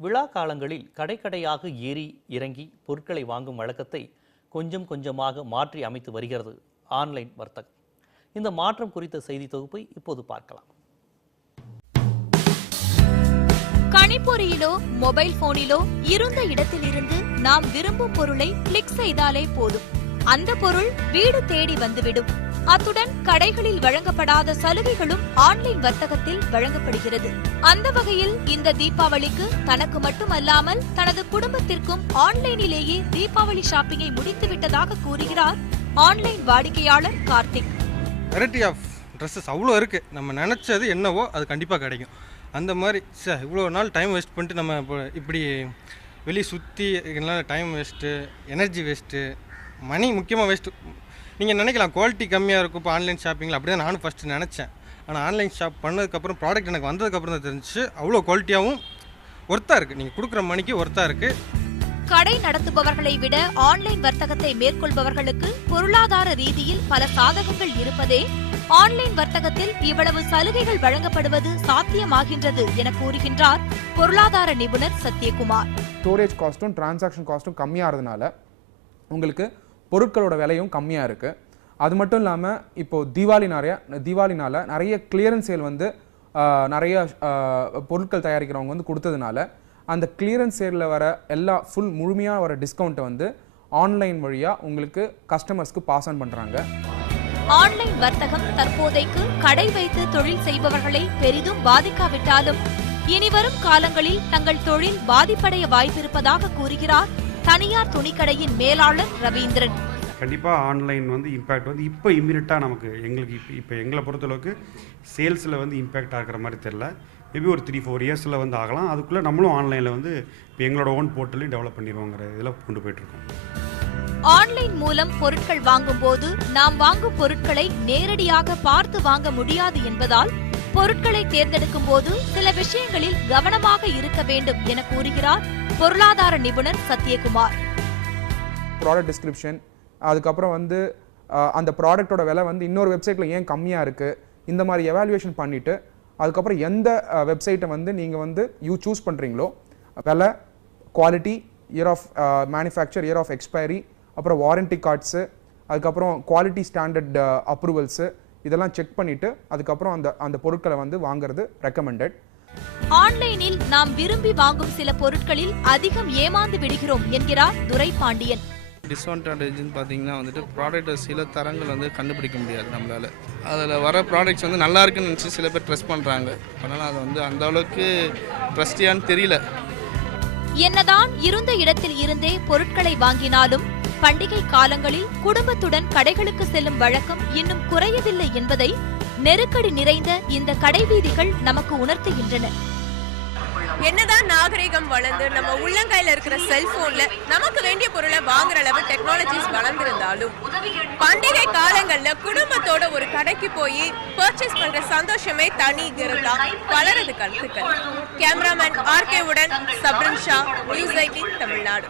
விழா காலங்களில் கடைக்கடையாக ஏறி இறங்கி பொருட்களை வாங்கும் வழக்கத்தை கொஞ்சம் கொஞ்சமாக மாற்றி அமைத்து வருகிறது ஆன்லைன் வர்த்தகம். இந்த மாற்றம் குறித்த செய்தி தொகுப்பை இப்போது பார்க்கலாம். கணிப்பொறியிலோ மொபைல் போனிலோ இருந்த இடத்திலிருந்து நாம் விரும்பும் பொருளை கிளிக் செய்தாலே போதும், அந்த பொருள் வீடு தேடி வந்துவிடும். அத்துடன் கடைகளில் வழங்கப்படாத சலுகைகளும் ஆன்லைன் வர்த்தகத்தில் வழங்கப்படுகிறது. அந்த வகையில் இந்த தீபாவளிக்கு தனக்கு மட்டுமல்லாமல் தனது குடும்பத்திற்கும் ஆன்லைனிலேயே தீபாவளி ஷாப்பிங்கை முடித்துவிட்டதாக கூறுகிறார் ஆன்லைன் வாடிக்கையாளர் கார்த்திக். வெரைட்டி ஆஃப் ட்ரெஸ்ஸஸ் அவ்வளோ இருக்குது. நம்ம நினச்சது என்னவோ அது கண்டிப்பாக கிடைக்கும். அந்த மாதிரி இவ்வளோ நாள் டைம் வேஸ்ட் பண்ணிட்டு நம்ம இப்படி வெளியே சுற்றி இதனால் டைம் வேஸ்ட்டு, எனர்ஜி வேஸ்ட்டு, மணி முக்கியமாக வேஸ்ட்டு. நீங்கள் நினைக்கலாம் குவாலிட்டி கம்மியாக இருக்கும் இப்போ ஆன்லைன் ஷாப்பிங்கில், அப்படி தான் நானும் ஃபஸ்ட்டு நினச்சேன். ஆனால் ஆன்லைன் ஷாப் பண்ணதுக்கப்புறம் ப்ராடக்ட் எனக்கு வந்ததுக்கப்புறம் தான் தெரிஞ்சிச்சு அவ்வளோ குவாலிட்டியாகவும் ஒர்த்தாக இருக்குது. நீங்கள் கொடுக்குற மணிக்கு ஒர்த்தாக இருக்குது. கடை நடத்துபவர்களை விட ஆன்லைன் வர்த்தகத்தை மேற்கொள்பவர்களுக்கு பொருளாதார ரீதியில் பல சாதகங்கள் இருப்பதே ஆன்லைன் வர்த்தகத்தில் இவ்வளவு சலுகைகள் வழங்கப்படுவது சாத்தியமாகின்றது என கூறுகின்றார் பொருளாதார நிபுணர் சத்யகுமார். ஸ்டோரேஜ் காஸ்ட்டும் டிரான்சாக்ஷன் காஸ்ட்டும் கம்மியாகிறதுனால உங்களுக்கு பொருட்களோட விலையும் கம்மியாக இருக்குது. அது மட்டும் இல்லாமல் இப்போது தீபாவளினால நிறைய கிளியரன்ஸ் சேல் வந்து நிறைய பொருட்கள் தயாரிக்கிறவங்க வந்து கொடுத்ததுனால அந்த கிளியரன்ஸ் சேலில் வர எல்லா முழுமையாக வர டிஸ்கவுண்ட்டை வந்து ஆன்லைன் வழியாக உங்களுக்கு கஸ்டமர்ஸ்க்கு பாஸ் ஆன் பண்ணுறாங்க. ஆன்லைன் வர்த்தகம் தற்போதைக்கு கடை வைத்து தொழில் செய்பவர்களை பெரிதும் பாதிக்காவிட்டாலும் இனிவரும் காலங்களில் தங்கள் தொழில் பாதிப்படைய வாய்ப்பிருப்பதாக கூறுகிறார் தனியார் துணிக்கடையின் மேலாளர் ரவீந்திரன். கண்டிப்பாக ஆன்லைன் வந்து இம்பேக்ட் வந்து இப்போ இம்மீடியட்டாக நமக்கு இப்போ எங்களை பொறுத்தளவுக்கு சேல்ஸில் வந்து இம்பேக்ட் ஆகிற மாதிரி தெரில. மேபி ஒரு 3-4 இயர்ஸில் வந்து ஆகலாம். அதுக்குள்ளே நம்மளும் ஆன்லைனில் வந்து இப்போ எங்களோட ஓன் போர்ட்டலையும் டெவலப் பண்ணிடுவோங்கிற இதில் கொண்டு போயிட்டுருக்கோம். ஆன்லைன் மூலம் பொருட்கள் வாங்கும் போது நாம் வாங்கும் பொருட்களை நேரடியாக பார்த்து வாங்க முடியாது என்பதால் பொருட்களை தேர்ந்தெடுக்கும் போது சில விஷயங்களில் கவனமாக இருக்க வேண்டும் என கூறுகிறார் பொருளாதார நிபுணர் சத்யகுமார். ப்ராடக்ட் டிஸ்கிரிப்ஷன், அதுக்கப்புறம் வந்து அந்த ப்ராடக்டோட விலை வந்து இன்னொரு வெப்சைட்டில் ஏன் கம்மியாக இருக்குது, இந்த மாதிரி எவாலுவேஷன் பண்ணிவிட்டு அதுக்கப்புறம் எந்த வெப்சைட்டை வந்து நீங்கள் வந்து சூஸ் பண்ணுறீங்களோ விலை, quality, year of manufacture, year of expiry, அப்புறம் வாரண்டி கார்ட்ஸு, அதுக்கப்புறம் குவாலிட்டி ஸ்டாண்டர்ட் அப்ரூவல்ஸு இதெல்லாம் செக் பண்ணிவிட்டு அதுக்கப்புறம் அந்த பொருட்களை வந்து வாங்குறது ரெக்கமெண்டட். ஆன்லைனில் நாம் விரும்பி வாங்கும் சில பொருட்களில் அதிகம் ஏமாந்து விடுகிறோம் என்கிறார் துரை பாண்டியன். டிஸ்அட்வான்டேஜ்னு பார்த்தீங்கன்னா வந்துட்டு ப்ராடக்ட் சில தரங்கள் வந்து கண்டுபிடிக்க முடியாது நம்மளால். அதில் வர ப்ராடக்ட்ஸ் வந்து நல்லா இருக்குன்னு நினச்சி சில பேர் ட்ரஸ்ட் பண்ணுறாங்க. அதனால் அது வந்து அந்த அளவுக்கு ட்ரஸ்டியான்னு தெரியல. என்னதான் இருந்த இடத்தில் இருந்தே பொருட்களை வாங்கினாலும் பண்டிகை காலங்களில் குடும்பத்துடன் கடைகளுக்கு செல்லும் வழக்கம் இன்னும் குறையவில்லை என்பதை நெருக்கடி நிறைந்த இந்த கடைவீதிகள் நமக்கு உணர்த்துகின்றன. என்னதான் நாகரிகம் வளர்ந்து நம்ம உள்ளங்கையில இருக்கிற செல்போன்ல நமக்கு வேண்டிய பொருளை வாங்குற அளவு டெக்னாலஜிஸ் வளர்ந்திருந்தாலும் பண்டிகை காலங்கள்ல குடும்பத்தோட ஒரு கடைக்கு போய் பர்ச்சேஸ் பண்ற சந்தோஷமே தனிங்கிறதா பலரது கருத்துக்கள். கேமராமேன் RK உடன் சப்ரன் ஷா, நியூஸ் 18 தமிழ்நாடு.